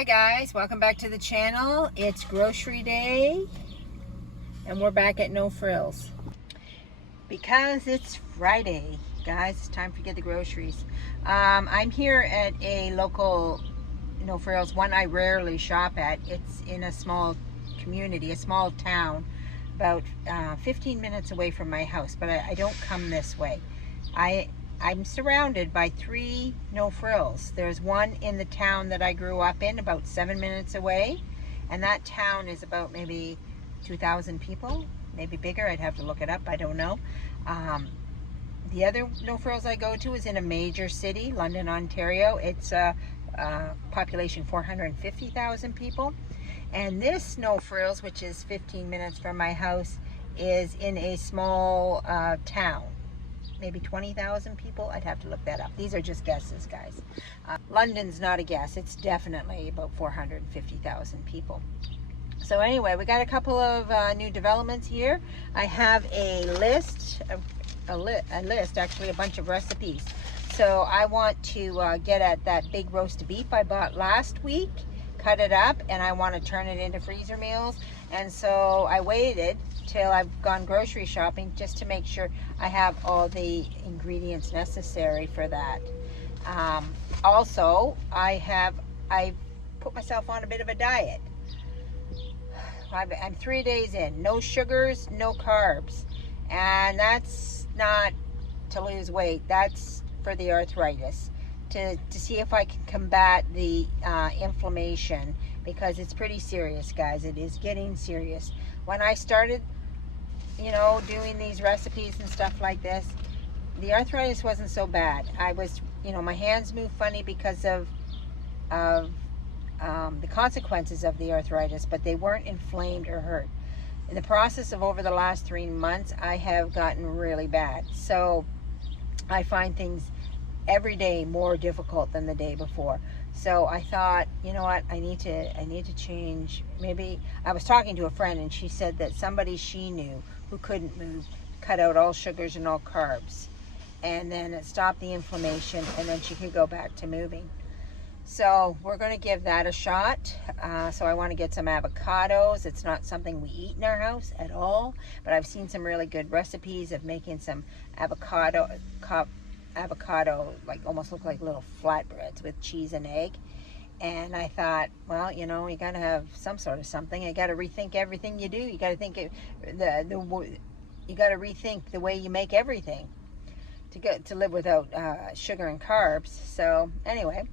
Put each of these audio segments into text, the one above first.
Hi guys, welcome back to the channel. It's grocery day and we're back at No Frills because it's Friday. Guys, it's time to get the groceries. I'm here at a local No Frills, one I rarely shop at. It's in a small community, a small town, about 15 minutes away from my house, but I don't come this way. I'm surrounded by 3 No Frills. There's one in the town that I grew up in, about 7 minutes away, and that town is about maybe 2,000 people, maybe bigger. I'd have to look it up, I don't know. The other No Frills I go to is in a major city, London, Ontario. It's population 450,000 people. And this No Frills, which is 15 minutes from my house, is in a small town. Maybe 20,000 people. I'd have to look that up. These are just guesses, guys. London's not a guess. It's definitely about 450,000 people. So anyway, we got a couple of new developments here. I have a list, actually a bunch of recipes. So I want to get at that big roast beef I bought last week, cut it up, and I want to turn it into freezer meals. And so I waited till I've gone grocery shopping just to make sure I have all the ingredients necessary for that. Also, I put myself on a bit of a diet. I'm 3 days in, no sugars, no carbs, and that's not to lose weight. That's for the arthritis, to see if I can combat the inflammation, because it's pretty serious, guys. It is getting serious. When I started, doing these recipes and stuff like this, the arthritis wasn't so bad. I was, my hands move funny because of the consequences of the arthritis, but they weren't inflamed or hurt. In the process of over the last 3 months, I have gotten really bad. So I find things every day more difficult than the day before. So I thought, you know what, I need to change. Maybe I was talking to a friend and she said that somebody she knew who couldn't move cut out all sugars and all carbs, and then it stopped the inflammation, and then she could go back to moving. So we're going to give that a shot. So I want to get some avocados. It's not something we eat in our house at all, but I've seen some really good recipes of making some avocado, like almost look like little flatbreads with cheese and egg. And I thought, well, you got to have some sort of something. You got to rethink everything you do. You got to think you got to rethink the way you make everything to live without sugar and carbs. So anyway,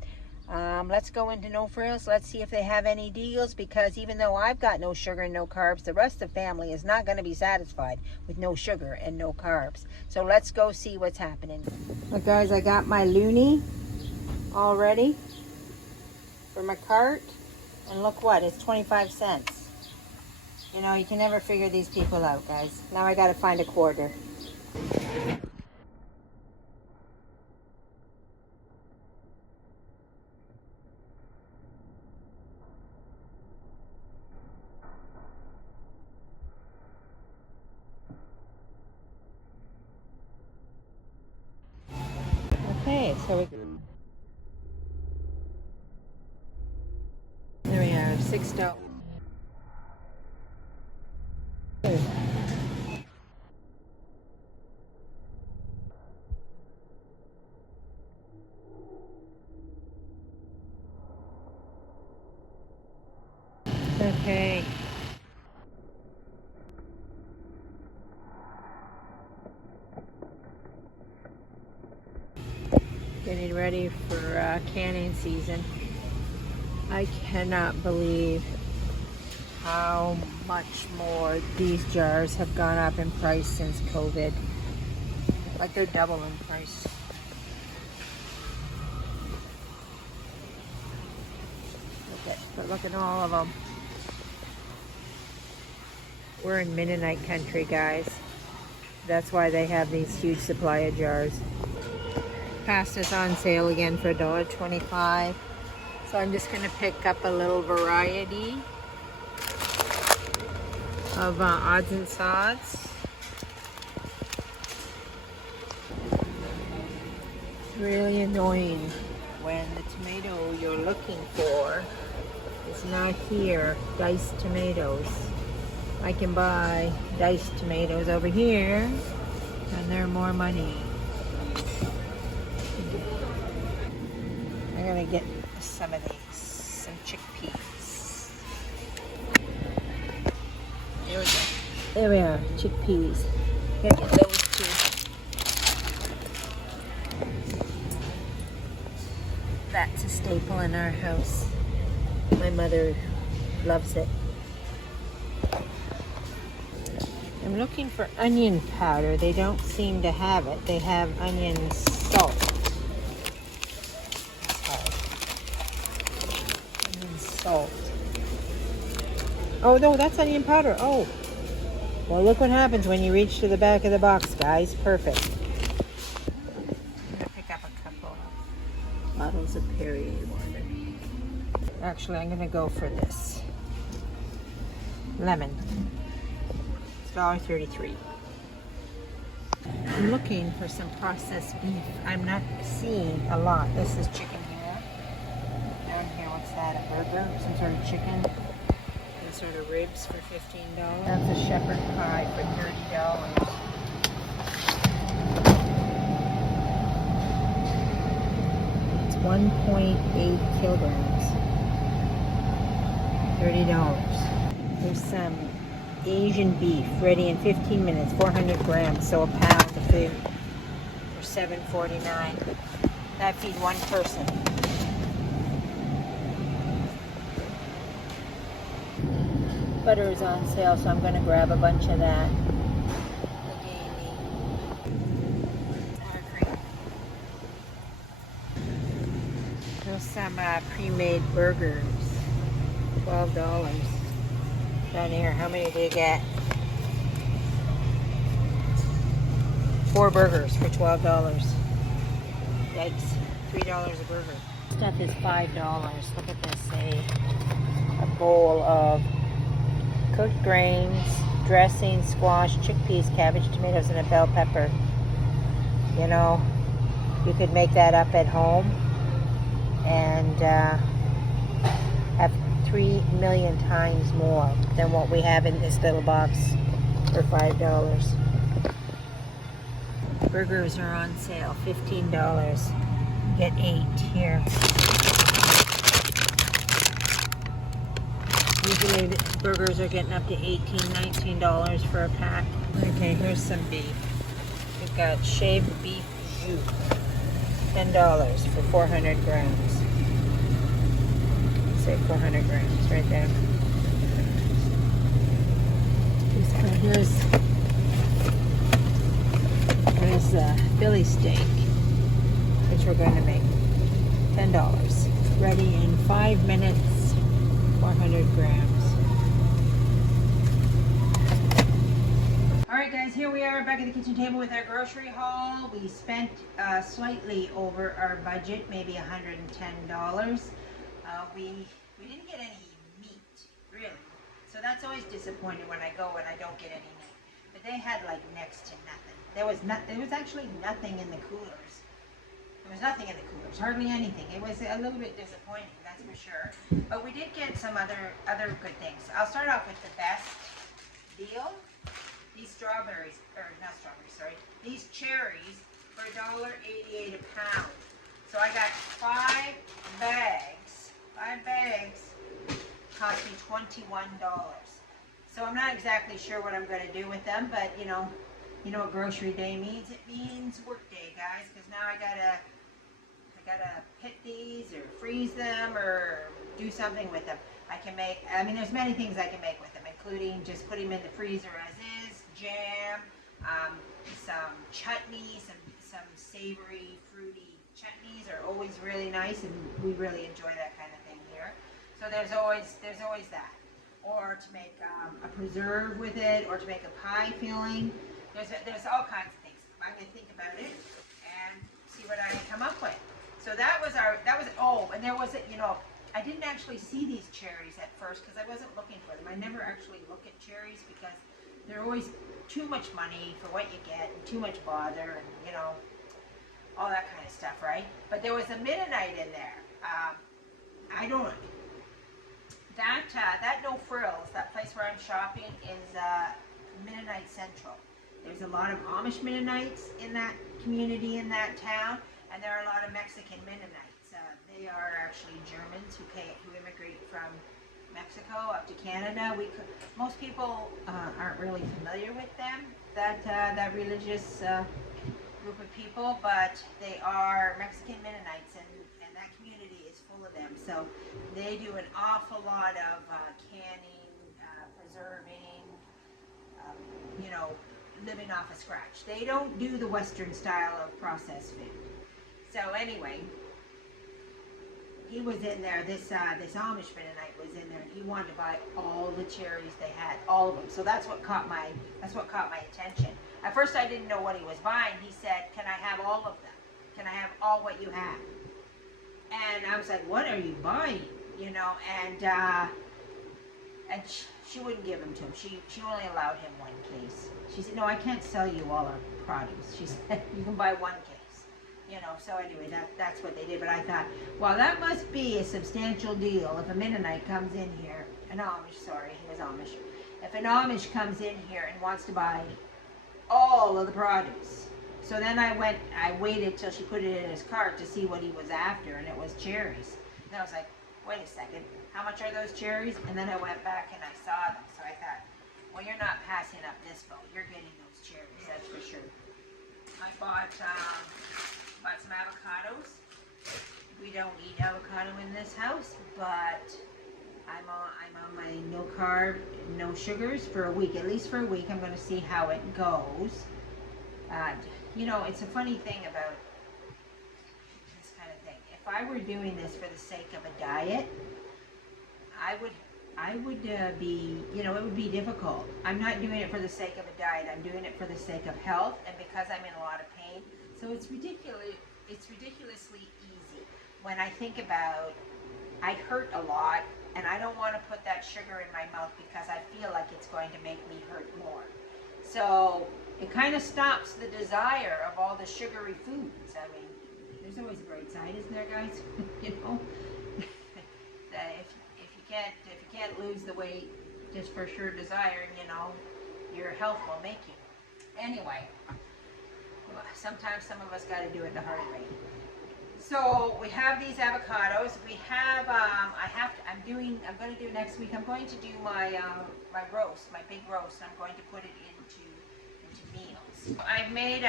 let's go into No Frills. Let's see if they have any deals, because even though I've got no sugar and no carbs, the rest of the family is not going to be satisfied with no sugar and no carbs. So let's go see what's happening. Look, guys, I got my loonie all ready for my cart, and look what, it's 25 cents. You can never figure these people out, guys. Now I got to find a quarter. Okay, so there we are, $6. Okay. Getting ready for canning season. I cannot believe how much more these jars have gone up in price since COVID. Like they're double in price. Look at all of them. We're in Mennonite country, guys. That's why they have these huge supply of jars. Pasta's on sale again for $1.25. So I'm just going to pick up a little variety of odds and sods. It's really annoying when the tomato you're looking for It's not here. Diced tomatoes. I can buy diced tomatoes over here, and they're more money. I'm gonna get some of these, some chickpeas. There we go. There we are, chickpeas. Gonna get those two. That's a staple in our house. My mother loves it. I'm looking for onion powder. They don't seem to have it. They have onion salt. Onion salt. Oh no, that's onion powder. Oh. Well, look what happens when you reach to the back of the box, guys. Perfect. I'm gonna pick up a couple of bottles of Perrier water. Actually, I'm gonna go for this. Lemon. It's $1.33. I'm looking for some processed beef. I'm not seeing a lot. This is chicken here. Down here, what's that? A burger? Some sort of chicken? Some sort of ribs for $15. That's a shepherd pie for $30. It's 1.8 kilograms. $30. There's some Asian beef ready in 15 minutes, 400 grams, so a pound of food for $7.49. That feed one person. Butter is on sale, so I'm going to grab a bunch of that. Sour cream. There's some pre-made burgers. $12. Down here, how many do you get? 4 burgers for $12. Yikes, $3 a burger. Stuff is $5. Look at this, a bowl of cooked grains, dressing, squash, chickpeas, cabbage, tomatoes, and a bell pepper. You know, you could make that up at home and have 3 million times more than what we have in this little box for $5. Burgers are on sale, $15. Get 8 here. Usually the burgers are getting up to $18, $19 for a pack. Okay, here's some beef. We've got shaved beef jus, $10 for 400 grams. Say 400 grams right there. Here's Philly steak, which we're going to make. $10. Ready in 5 minutes, 400 grams. Alright guys, here we are back at the kitchen table with our grocery haul. We spent slightly over our budget, maybe $110. We didn't get any meat, really. So that's always disappointing when I go and I don't get any meat. But they had like next to nothing. There was actually nothing in the coolers. There was nothing in the coolers, hardly anything. It was a little bit disappointing, that's for sure. But we did get some other good things. I'll start off with the best deal. These strawberries, or not strawberries, sorry. These cherries for $1.88 a pound. So I got 5 bags. 5 bags cost me $21. So I'm not exactly sure what I'm going to do with them, but you know what grocery day means? It means work day, guys, because now I gotta pit these or freeze them or do something with them. There's many things I can make with them, including just put them in the freezer as is, jam, some chutney, some savory, fruity chutneys are always really nice, and we really enjoy that kind of thing here. So there's always that. Or to make a preserve with it, or to make a pie filling. There's all kinds of things. I'm going to think about it and see what I come up with. So and there was I didn't actually see these cherries at first because I wasn't looking for them. I never actually look at cherries because they're always too much money for what you get and too much bother and all that kind of stuff, right? But there was a Mennonite in there. that No Frills, that place where I'm shopping, is Mennonite Central. There's a lot of Amish Mennonites in that community, in that town, and there are a lot of Mexican Mennonites. They are actually Germans who immigrate from Mexico up to Canada. Most people aren't really familiar with them, that religious group of people, but they are Mexican Mennonites, and that community is full of them. So they do an awful lot of canning, preserving, living off of scratch. They don't do the Western style of processed food. So anyway, he was in there, this Amish Mennonite was in there, and he wanted to buy all the cherries they had, all of them. So that's what caught my attention. At first I didn't know what he was buying. He said, "Can I have all of them? Can I have all what you have?" And I was like, "What are you buying?" And she wouldn't give them to him. She only allowed him one case. She said, "No, I can't sell you all our produce." She said, "You can buy one case." So anyway, that's what they did. But I thought, well, that must be a substantial deal if a Mennonite comes in here, an Amish, sorry, he was Amish. If an Amish comes in here and wants to buy all of the produce. So then I waited till she put it in his cart to see what he was after, and it was cherries. And I was like, wait a second, how much are those cherries? And then I went back and I saw them. So I thought, well, you're not passing up this boat. You're getting those cherries, that's for sure. I bought some avocados. We don't eat avocado in this house, but I'm on my no carb, no sugars for a week, at least for a week. I'm going to see how it goes. It's a funny thing about this kind of thing. If I were doing this for the sake of a diet, I would be, it would be difficult. I'm not doing it for the sake of a diet. I'm doing it for the sake of health, and because I'm in a lot of pain. So it's ridiculously easy. When I think about, I hurt a lot, and I don't want to put that sugar in my mouth because I feel like it's going to make me hurt more. So it kind of stops the desire of all the sugary foods. I mean, there's always a bright side, isn't there, guys? That if you can't lose the weight just for sure desire, your health will make you. Anyway, sometimes some of us got to do it the hard way. So we have these avocados. We have I'm going to do next week. I'm going to do my roast, my big roast. I'm going to put it into meals. I made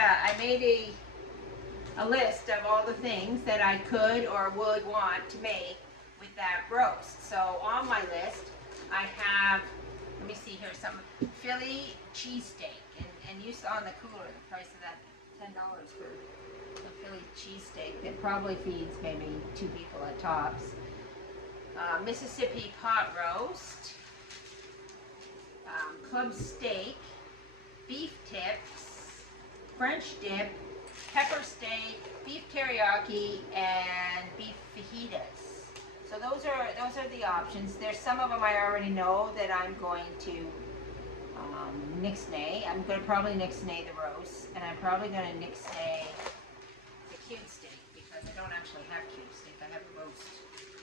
a list of all the things that I could or would want to make with that roast. So on my list, I have, let me see here, some Philly cheesesteak, and you saw in the cooler the price of that, $10 for a Philly cheesesteak that probably feeds maybe 2 people at tops. Mississippi pot roast, club steak, beef tips, French dip, pepper steak, beef teriyaki, and beef fajitas. So those are the options. There's some of them I already know that I'm going to nixnay. I'm going to probably nixnay the roast, and I'm probably going to nixnay the cube steak because I don't actually have cube steak. I have a roast,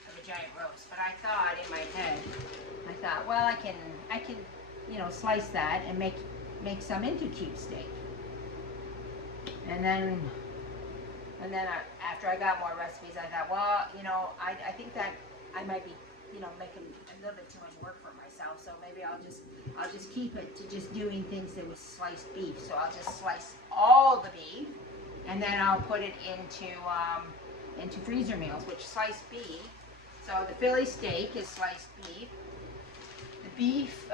a giant roast. But I thought in my head, well, I can slice that and make some into cube steak. And then after I got more recipes, I thought, well, I think that I might be, making a little bit too much work for myself. So maybe I'll just keep it to just doing things that was sliced beef. So I'll just slice all the beef, and then I'll put it into freezer meals, which sliced beef. So the Philly steak is sliced beef. The beef,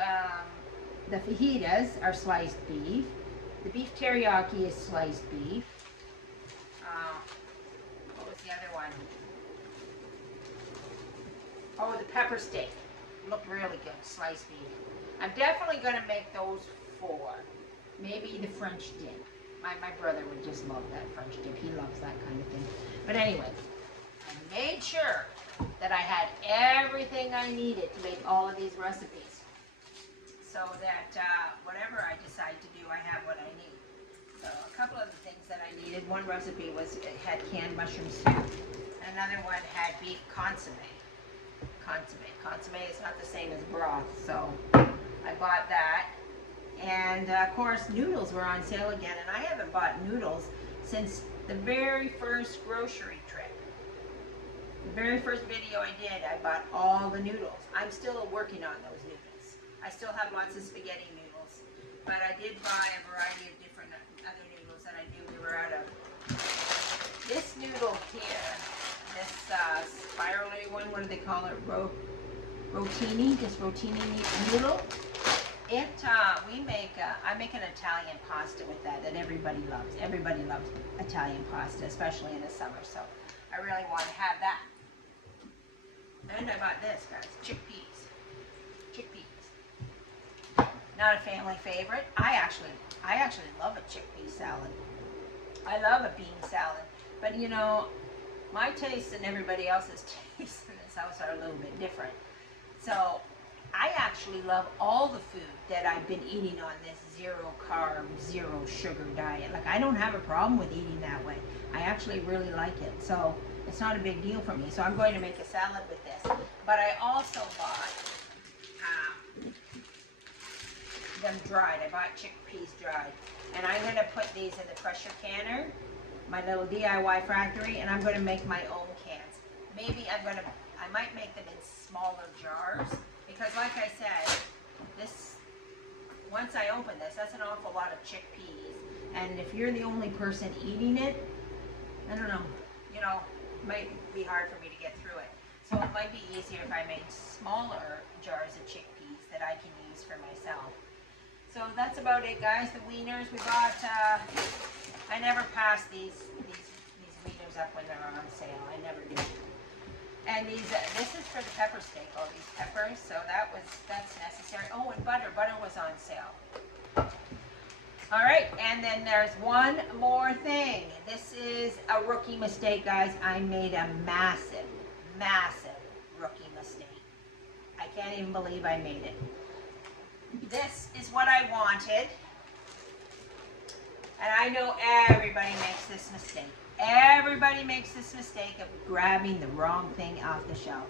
the fajitas are sliced beef. The beef teriyaki is sliced beef. What was the other one? Oh, the pepper steak. Looked really good, sliced beef. I'm definitely going to make those 4. Maybe the French dip. My brother would just love that French dip. He loves that kind of thing. But anyway, I made sure that I had everything I needed to make all of these recipes, so that whatever I decide to do, I have what I need. So a couple of the things that I needed, one recipe had canned mushroom soup, and another one had beef consomme. consomme. Consomme is not the same as broth, so I bought that. And of course, noodles were on sale again, and I haven't bought noodles since the very first grocery trip. The very first video I did, I bought all the noodles. I'm still working on those noodles. I still have lots of spaghetti noodles, but I did buy a variety of different other noodles that I knew we were out of. This noodle here, this spirally one, what do they call it? Rotini, this rotini noodle. I make an Italian pasta with that everybody loves. Everybody loves Italian pasta, especially in the summer. So I really want to have that. And I bought this, guys, chickpeas. Chickpeas. Not a family favorite. I actually love a chickpea salad. I love a bean salad. But you know, my taste and everybody else's taste in this house are a little bit different. So I actually love all the food that I've been eating on this zero carb, zero sugar diet. Like, I don't have a problem with eating that way. I actually really like it. So it's not a big deal for me. So I'm going to make a salad with this. But I also bought them dried. I bought chickpeas dried. And I'm going to put these in the pressure canner, my little DIY factory, and I'm going to make my own cans. Maybe I might make them in smaller jars. Because like I said, once I open this, that's an awful lot of chickpeas. And if you're the only person eating it, I don't know, it might be hard for me to get through it. So it might be easier if I made smaller jars of chickpeas that I can use for myself. So that's about it, guys. The wieners we bought, I never pass these wieners up when they're on sale. I never do. And this is for the pepper steak, all these peppers, so that's necessary. Oh, and butter was on sale. All right, and then there's one more thing. This is a rookie mistake, guys. I made a massive rookie mistake. I can't even believe I made it. This is what I wanted, and I know everybody makes this mistake. Everybody makes this mistake of grabbing the wrong thing off the shelf.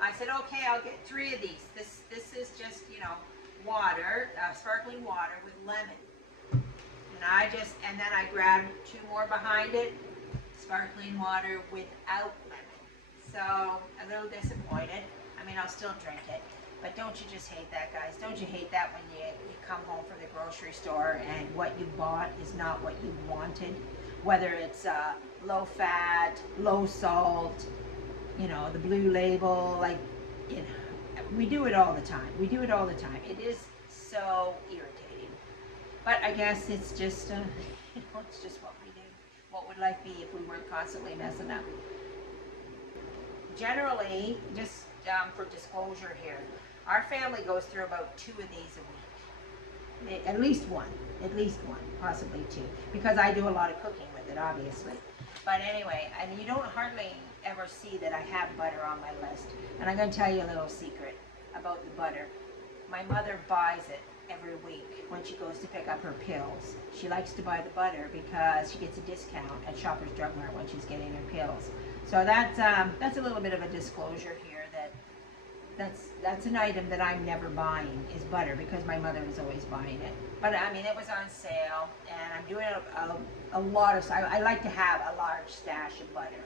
I said, okay, I'll get 3 of these. This is just, water, sparkling water with lemon. And then I grabbed 2 more behind it, sparkling water without lemon. So, a little disappointed. I mean, I'll still drink it. But don't you just hate that, guys? Don't you hate that when you come home from the grocery store and what you bought is not what you wanted? Whether it's low fat, low salt, the blue label, we do it all the time. It is so irritating. But I guess it's just, it's just what we do. What would life be if we weren't constantly messing up? Generally, just for disclosure here, our family goes through about 2 of these a week. At least one, possibly 2, because I do a lot of cooking with it, obviously. But anyway, and you don't hardly ever see that I have butter on my list. And I'm going to tell you a little secret about the butter. My mother buys it every week when she goes to pick up her pills. She likes to buy the butter because she gets a discount at Shoppers Drug Mart when she's getting her pills. So that's a little bit of a disclosure here that's an item that I'm never buying is butter because my mother is always buying it. But I mean, it was on sale, and I'm doing a lot of. I like to have a large stash of butter,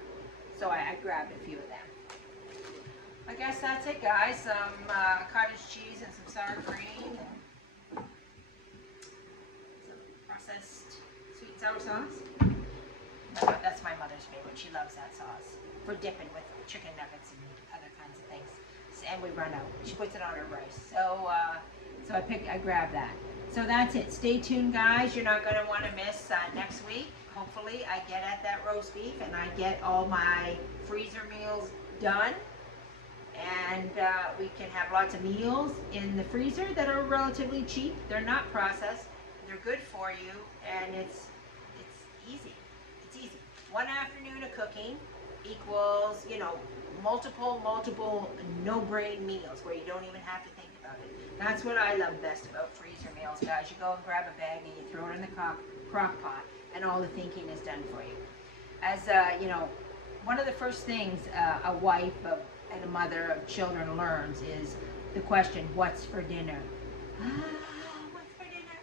so I grabbed a few of them. I guess that's it, guys. Some cottage cheese and some sour cream, and some processed sweet and sour sauce. That's my mother's favorite. She loves that sauce for dipping with chicken nuggets and other kinds of things. And we run out. She puts it on her rice. So I grabbed that. So that's it. Stay tuned, guys. You're not going to want to miss next week. Hopefully I get at that roast beef and I get all my freezer meals done. And we can have lots of meals in the freezer that are relatively cheap. They're not processed. They're good for you, and it's easy. It's easy. One afternoon of cooking equals, multiple no-brain meals where you don't even have to think about it. That's what I love best about freezer meals, guys. You go and grab a bag and you throw it in the crock pot, and all the thinking is done for you. As one of the first things a wife of and a mother of children learns is the question, what's for dinner? What's for dinner?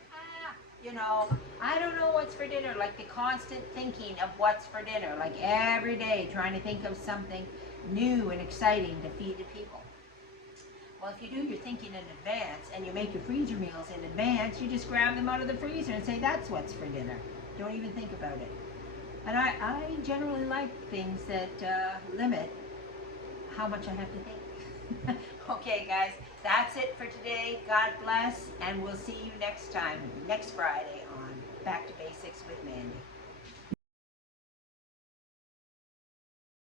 You know, I don't know what's for dinner. Like the constant thinking of what's for dinner. Like every day trying to think of something new and exciting to feed the people. Well, if you do your thinking in advance and you make your freezer meals in advance, you just grab them out of the freezer and say, that's what's for dinner. Don't even think about it. And I generally like things that limit how much I have to think. Okay, guys, that's it for today. God bless, and we'll see you next time, next Friday on Back to Basics with Mandy.